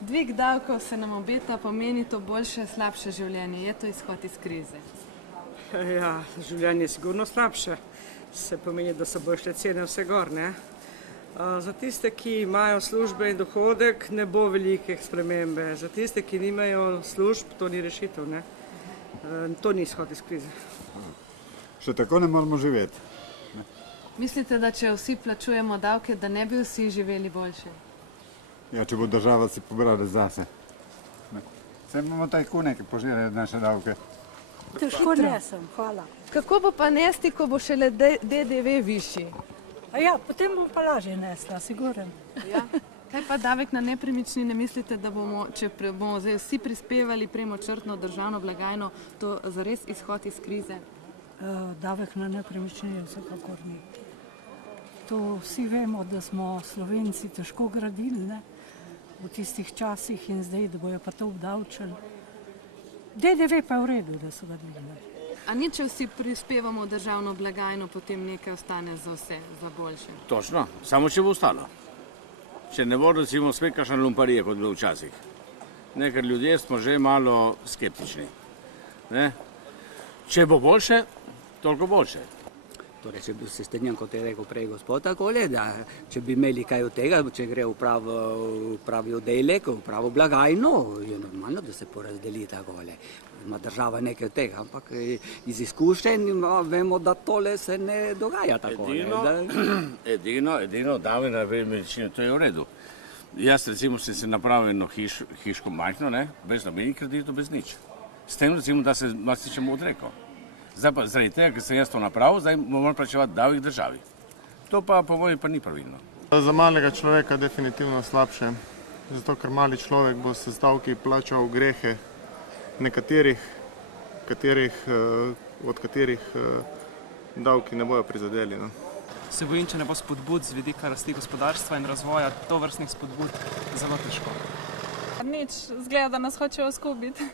Dvig davkov se nam obeta, pomeni to boljše, slabše življenje. Je to izhod iz krize? Ja, življenje je sigurno slabše. Se pomeni, da so boljše cene vse gor, ne? Za tiste, ki imajo službe in dohodek, ne bo velike spremembe. Za tiste, ki nimajo služb, to ni rešitev, ne? To ni izhod iz krize. Še tako ne moramo živeti. Mislite, da če vsi plačujemo davke, da ne bi vsi živeli boljše? Ja, če bo država si pobrala zase. Saj imamo tajkune, ki požirajo naše davke. Težko nesem, hvala. Kako bo pa nesti, ko bo šele DDV višji? A ja, potem bom pa lažje nesla, siguren. Ja. Kaj pa davek na nepremičnine? Mislite, da bomo, če bomo zdaj vsi prispevali premočrtno državno blagajno, to zares izhod iz krize? Davek na nepremičnine vsekakor ni. To vsi vemo, da smo Slovenci težko gradili, ne? V tistih časih in zdaj, da bojo pa to obdavčili. DDV pa je v redu, da so ga delili. A ni, če vsi prispevamo v državno blagajno, potem nekaj ostane za vse, za boljše? Točno, samo če bo ostalo. Če ne bo, recimo, spet kakšna lumparija, kot bilo včasih. Ne, ker ljudje smo že malo skeptični. Ne? Če bo boljše, toliko boljše. Torej, če se strinjam, kot je rekel prej gospod takole, da če bi imeli kaj od tega, če gre v pravi oddelek, v pravo blagajno, je normalno, da se porazdeli takole. Ima država nekaj od tega, ampak iz izkušenj vemo, da tole se ne dogaja takole. Edino davek na nepremičnine, to je v redu. Jaz recimo sem se napravil eno hiško majhno, ne, brez nobenih kreditov, bez nič. S tem recimo, da se marsičemu odrekel. Zdaj pa zaradi tega, ker sem jaz to napravil, zdaj moram plačevati davek državi. To pa po mojem pa ni pravilno. Za malega človeka definitivno slabše, zato ker mali človek bo se z davki plačal grehe nekaterih, od katerih davki ne bojo prizadeli. No. Se bojim, če ne bo spodbud z vidika rasti gospodarstva in razvoja tovrstnih spodbud, zelo težko. Nič, zgleda, da nas hočejo skubiti.